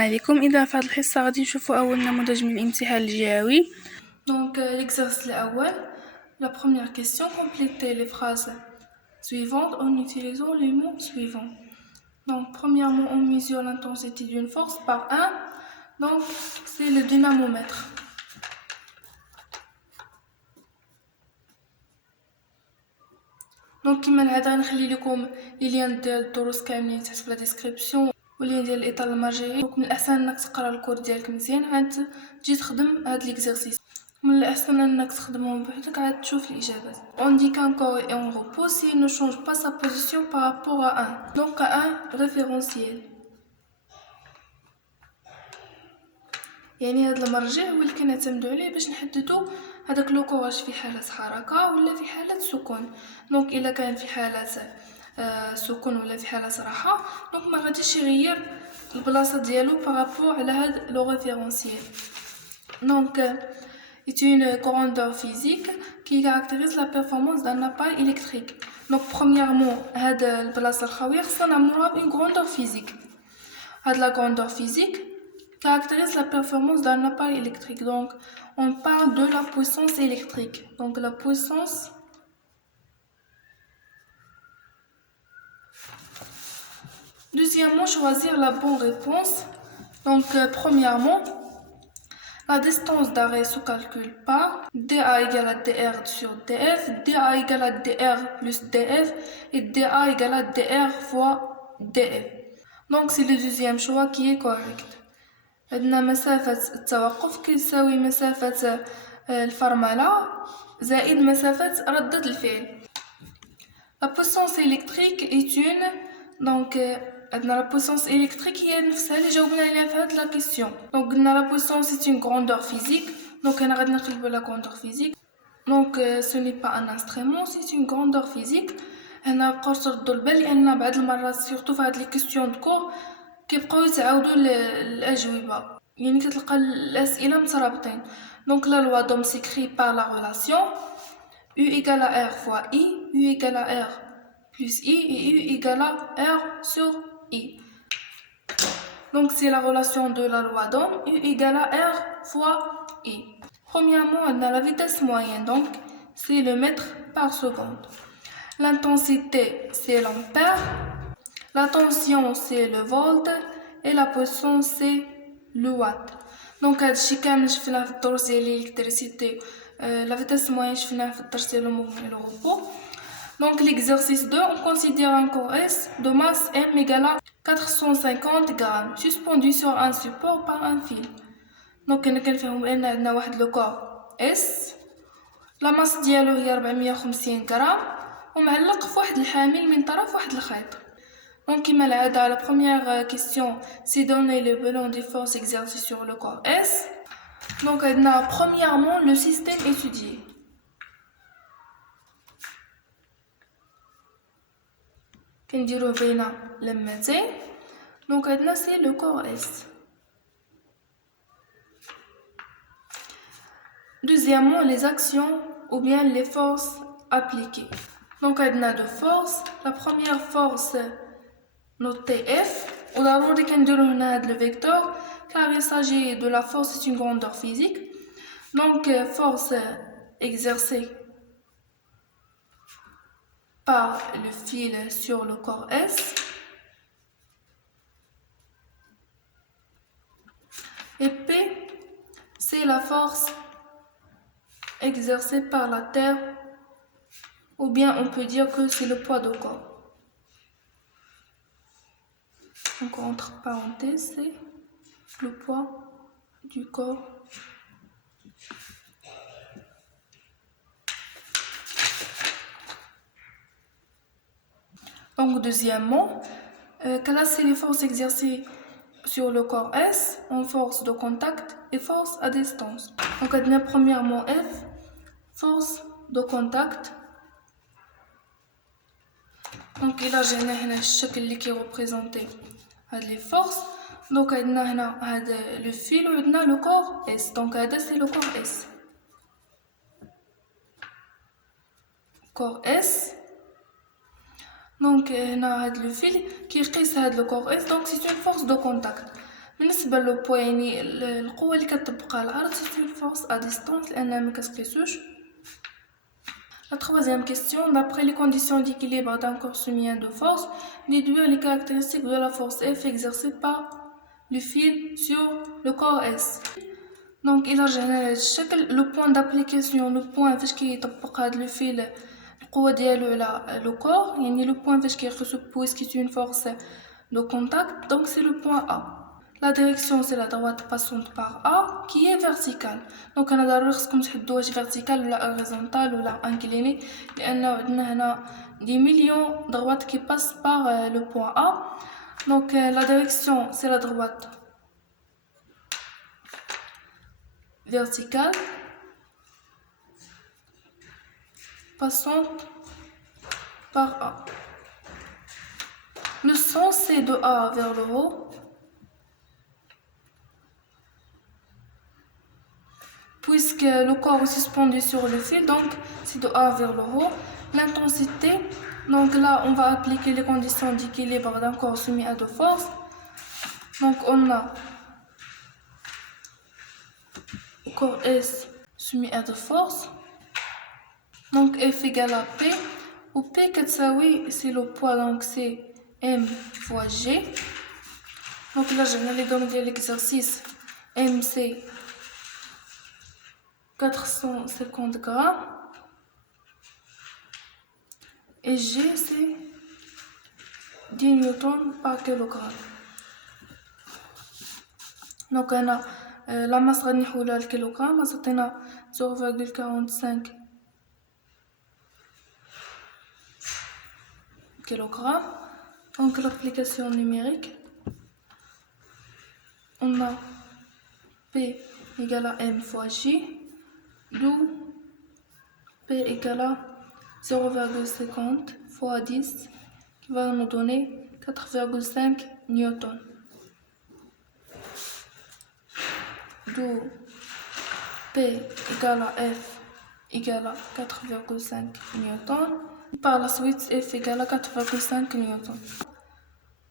عليكم. إذا في هذه الحصة غادي نشوفوا أول نموذج من الامتحان الجهوي. Donc l'exercice الأول. La première question, complétez les phrases suivantes en utilisant les mots suivants. Donc premièrement, on mesure l'intensité d'une force par 1. Donc c'est le dynamomètre. دونك كيما العاده غنخلي لكم لي ليان ديال الدروس كاملين تحت في لا ديسكريبسيون ولين ديال الاطار المرجعي. دونك من الاحسن انك تقرا الكور ديالك مزيان عاد تجي تخدم هاد ليكزارسيس. من الاحسن انك تخدمهم بوحدك عاد تشوف الاجابات. On dit qu'un corps est en repos s'il ne change pas sa position par rapport à 1. Donc à un référentiel. يعني هذا المرجع هو اللي كنعتمدوا عليه باش نحددوا هذاك لو كوراج في حالة حركة ولا في حالة سكون. دونك الا كان في حالة سكون ولا في حالة راحة دونك ما غاديش يغير البلاصة ديالو بارابور على هاد لو ريفيرونسييل. دونك est une grandeur physique qui caractérise la performance d'un appareil électrique. Donc premièrement هاد البلاصة الخاوية خصنا نعملوها بune grandeur physique. هاد la grandeur physique caractérise la performance d'un appareil électrique. Donc, on parle de la puissance électrique. Donc, la puissance Deuxièmement, choisir la bonne réponse. Donc, premièrement, la distance d'arrêt se calcule par dA égale à dR sur dF, dA égale à dR plus dF et dA égale à dR fois dF. Donc, c'est le deuxième choix qui est correct. عندنا مسافة التوقف كيساوي مسافة الفرملة زائد مسافة ردة الفعل. La puissance électrique est une donc عندنا la puissance électrique هي نفسها اللي جاوبنا عليها في هاد la question. Donc قلنا la puissance est une grandeur physique. Donc هنا غادي نقلبوا la grandeur physique. Donc ce n'est pas un instrument, c'est une grandeur physique. هنا بقاو تردوا البال لأن بعض المرات سورتو في هاد لي كيسيون دو كور كيبقاو يتعاودوا الأجوبة يعني كتلقى الأسئلة مترابطين. Donc la loi d'Ohm s'écrit par la relation U égale à R fois I, U égale à R plus I et U égale à R sur I. Donc c'est la relation de la loi d'Ohm, U égale à R fois I. Premièrement, on a la vitesse moyenne, donc c'est le mètre par seconde. L'intensité c'est l'ampère. La tension c'est le volt et la puissance c'est le watt. Donc هادشي كامل شفناه في الدروس ديال l'électricité. La vitesse moyenne شفناه في الدرس ديال le mouvement et le repos. Donc l'exercice 2, on considère un corps S de masse M égale à 450 grammes suspendu sur un support par un fil. Donc هنا كنفهموا بان عندنا واحد لو كور S la masse ديالو هي 450 غرام ومعلق في واحد الحامل من طرف واحد الخيط. Donc, comme la première question, c'est donner le bilan des forces exercées sur le corps S. Donc, on a premièrement le système étudié. On dirait bien le médecin. Donc, on c'est le corps S. Deuxièmement, les actions ou bien les forces appliquées. Donc, on a deux forces. La première force notez F. وضروري كنديرو هنا هاد le vecteur car il s'agit de la force, c'est une grandeur physique. Donc force exercée par le fil sur le corps S. Et P, c'est la force exercée par la Terre, ou bien on peut dire que c'est le poids du corps. Donc entre parenthèses, c'est le poids du corps. Donc deuxièmement, classer les forces exercées sur le corps S en force de contact et force à distance. Donc premièrement F, force de contact. Donc là j'ai هنا الشكل اللي كيريبريزونتي هاد les forces. Donc عندنا هنا هاد le fil وعندنا le corps S. Donc هذا c'est le corps S. corps S. Donc هنا هاد le fil كيقيس هاد le corps S. Donc c'est une force de contact. بالنسبة للبوا يعني القوة اللي كتطبق على الأرض سي فورس à distance لأنها مكتقيسوش. La troisième question, d'après les conditions d'équilibre d'un corps soumis à deux forces, déduire les caractéristiques de la force F exercée par le fil sur le corps S. Donc il a généré le point d'application, le point فاش كيطبق هذا le fil القوة ديالو على le corps, يعني le point فاش كيرسبوز qui est une force de contact, donc c'est le point A. La direction c'est la droite passante par A qui est verticale. Donc أنا ضروري خصكم تحدوا واش verticale ولا horizontal ولا incliné لأن عندنا هنا des millions de droites qui passent par le point A. Donc la direction c'est la droite verticale passante par A. Le sens c'est de A vers le haut. Puisque le corps est suspendu sur le fil, donc c'est de A vers le haut. L'intensité, donc là on va appliquer les conditions d'équilibre d'un corps soumis à deux forces. Donc on a le corps S soumis à deux forces. Donc F égale à P, où P c'est le poids, donc c'est M fois G. Donc là je vais donner l'exercice. M c'est 450 grammes et G c'est 10 newtons par kilogramme. Donc on a la masse غادي نحولها للكيلوغرام عطينا 0,45 kg. Donc l'application numérique, on a P égale à M fois J, d'où P égale à 0,50 fois 10 qui va nous donner 4,5 newtons. D'où P égale à F égale à 4,5 newtons. Par la suite, F égale à 4,5 newtons.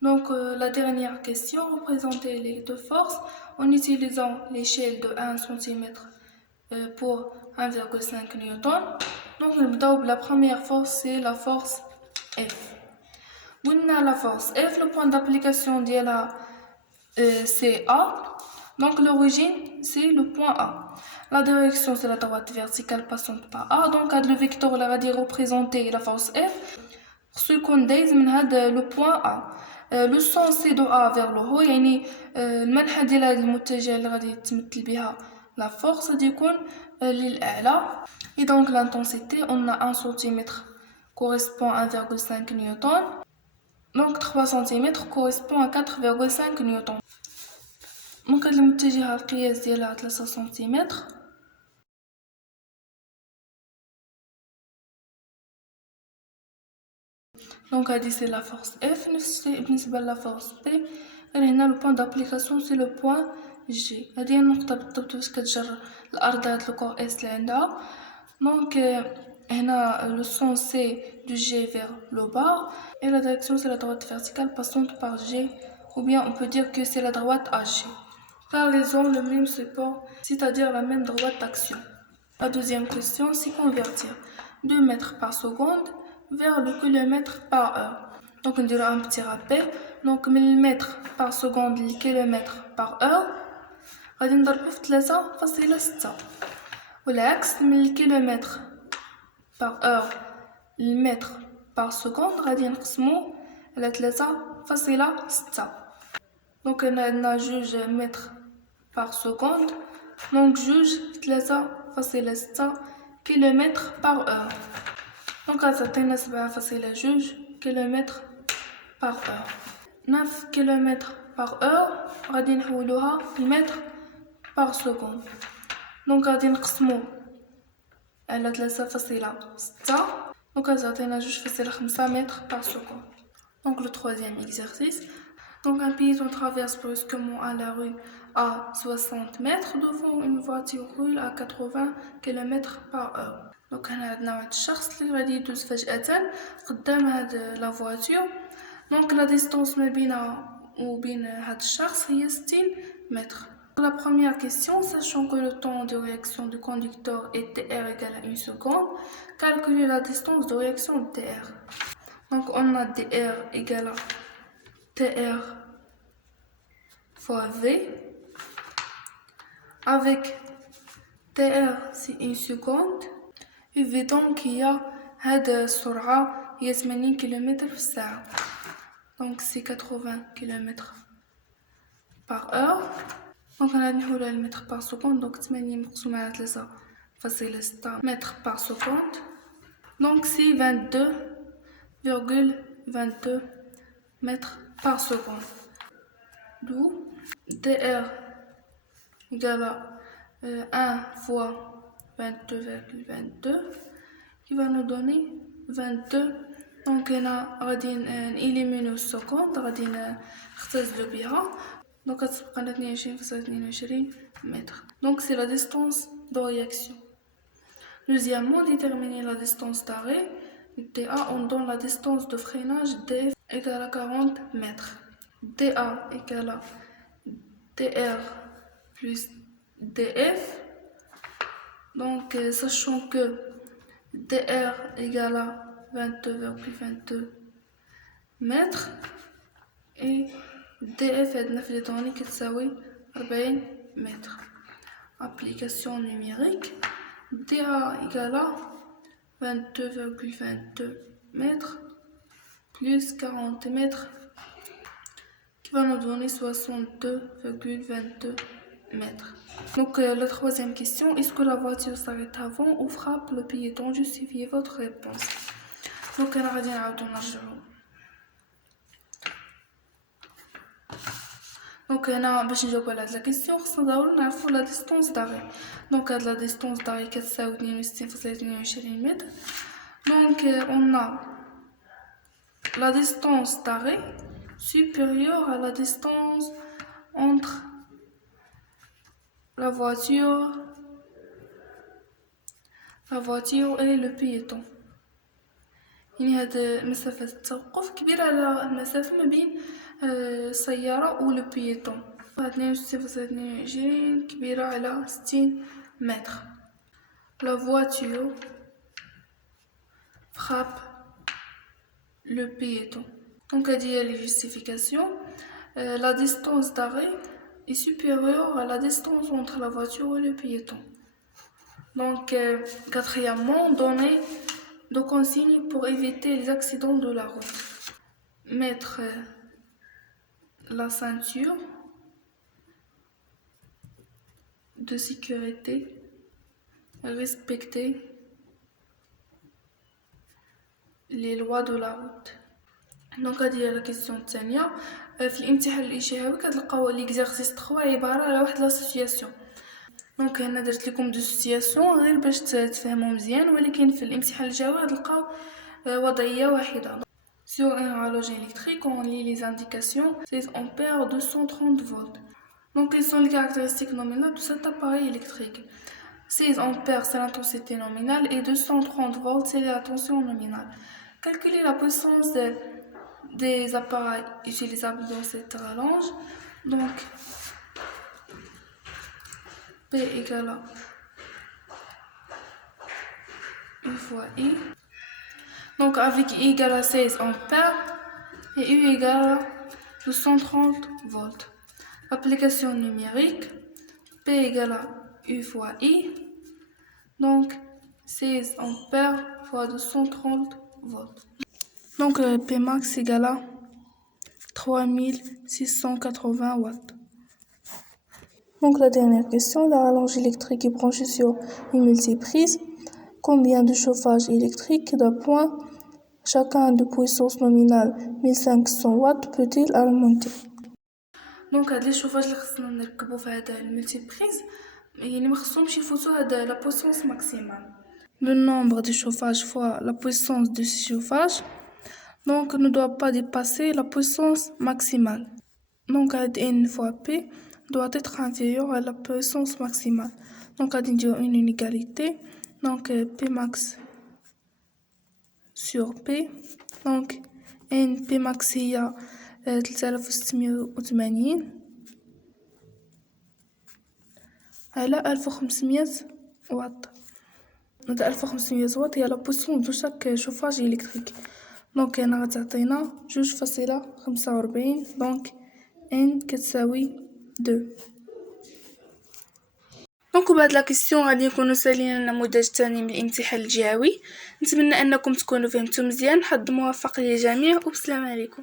Donc la dernière question, représenter les deux forces en utilisant l'échelle de 1 cm pour 1,5 newton. Donc la première force c'est la force F. On a la force F, le point d'application c'est A. Donc l'origine c'est le point A. La direction c'est la droite verticale passante par A. Donc le vecteur là va représenter la force F. Ce qu'on dit c'est le point A. Le sens c'est de A vers le haut, يعني المنحى ديال هذا المتجه اللي غادي تمثل بها la force غادي يكون للأعلى. Et donc l'intensité, on a 1 cm correspond à 1,5 newton. Donc 3 cm correspond à 4,5 newton. Donc هاد المتجهة القياس ديالها 3 cm. Donc c'est la force F, بالنسبة la force P. هنا le point d'application c'est le point G. هذه النقطة بالضبط باش كتجر الأرض هاد الكور S اللي عندها. Donc هنا le sens c'est du G vers le bas et la direction c'est la droite verticale passante par G, ou bien on peut dire que c'est la droite AG car ils ont le même support, c'est-à-dire la même droite d'action. La deuxième question c'est convertir 2 mètres par seconde vers le kilomètre par heure. Donc on dira un petit rappel. Donc من المتر par seconde للكيلومتر par heure غادي نضربو في 3.6 والعكس من الكيلومتر par heure للمتر par seconde غادي نقسمو على 3.6. Donc on a جوج متر par seconde, donc جوج 3.6 kilomètres par heure. Donc غتعطينا 7.2 kilomètres par heure. 9 km par heure غادي نحولوها لمتر par seconde. Donc غادي نقسمو على 3.6 donc غتعطينا 2.5 mètres par seconde. Donc le troisième exercice. Donc un paysan traverse brusquement à la rue à 60 mètres devant une voiture roule à 80 km par heure. Donc هنا عندنا واحد الشخص اللي غادي يدوز فجأة قدام هاد لا voiture. Donc la distance ما بين وبين هاد الشخص هي 60 متر. La première question, sachant que le temps de réaction du conducteur est dr égale à 1 seconde, calculez la distance de réaction dr. Donc on a dr égale à tr fois v, avec tr c'est 1 seconde, évident qu'il y a هاد السرعة هي 80 km في الساعة. Donc c'est 80 km par heure. Donc on a le mètre par seconde. Donc 80 مقسومة على 3.6 mètres par seconde. Donc c'est 22,22 mètres par seconde. D'où dr égale à 1 fois 22,22 qui va nous donner 22. Donc on a éliminer le seconde, غادي نختزلو بها. Donc غتبقى لنا 22,22 mètres. Donc c'est la distance de réaction. Deuxièmement, déterminer la distance d'arrêt. DA, on donne la distance de freinage DF égale à 40 mètres. DA égale à DR plus DF. Donc sachant que DR égale à 22,22 mètres et DF عندنا في لي دوني كتساوي 40 متر. Application numérique. DA égale à 22,22 mètres plus 40 mètres qui va nous donner 62,22 mètres. Donc la troisième question, est-ce que la voiture s'arrête avant ou frappe le piéton? Justifiez votre réponse. Donc أنا غادي نعاودو نرجعو. Donc هنا باش نجاوبو على هاد لا كيسيون خصنا ضروري نعرفو لا ديستونس داري. دونك هاد لا ديستونس داري كتساوي 62,22 متر. Donc on a la distance d'arrêt supérieure à la distance entre la voiture et le piéton. يعني هاد مسافة التوقف كبيرة على المسافة ما بين السيارة و لو بييتون. 62,22 كبيرة على 60 متر. La voiture frappe le piéton. Donc à dire les justifications, la distance d'arrêt est supérieure à la distance entre la voiture et le piéton. Donc quatrièmement, donner de consignes pour éviter les accidents de la route. Mettre la ceinture de sécurité, respecter les lois de la route. Donc هذه la question الثانية. في الامتحان الإجابي كتلقاو l'exercice 3 عبارة على واحد لا سيتوياسيون. دونك هنا درت لكم دو سيتوياسيون غير باش تفهموا مزيان، ولكن في الامتحان الجوي غتلقاو وضعية واحدة. Sur un horloge électrique, on lit les indications 16 ampères, 230 volts. Donc quelles sont les caractéristiques nominales de cet appareil électrique? 16 ampères c'est l'intensité nominale et 230 volts c'est la tension nominale. Calculer la puissance des appareils utilisables dans cette rallonge. Donc P égale à U fois I. Donc avec I égale à 16 ampères et U égale à 230 volts. Application numérique. P égale à U fois I. Donc 16 ampères fois 230 volts. Donc P max égale à 3680 watts. Donc la dernière question, la rallonge électrique est branchée sur une multiprise. Combien de chauffages électriques d'appoint chacun de puissance nominale 1500 watts peut-il alimenter? Donc هاد لي شوفاج اللي خصنا نركبو في هاد الملتيبريز يعني ما خصهمش يفوتو هاد لا بويسونس ماكسيمال. Le nombre de chauffages fois la puissance de chauffage donc ne doit pas dépasser la puissance maximale. Donc N fois P doit être inférieur à la puissance maximale. Donc une inégalité. Donc P max sur P. Donc N P max il y a 3680 على 1500 واط. هذا 1500 واط هي لا بوسون دو شاك شوفاج إلكتريك. دونك هنا غتعطينا 2.45. دونك ان كتساوي 2. دونك بهاد لا كيسيون غادي نكونوا سالينا النموذج الثاني من الامتحان الجهوي. نتمنى انكم تكونوا فهمتوا مزيان. حظ موفق للجميع وبسلام عليكم.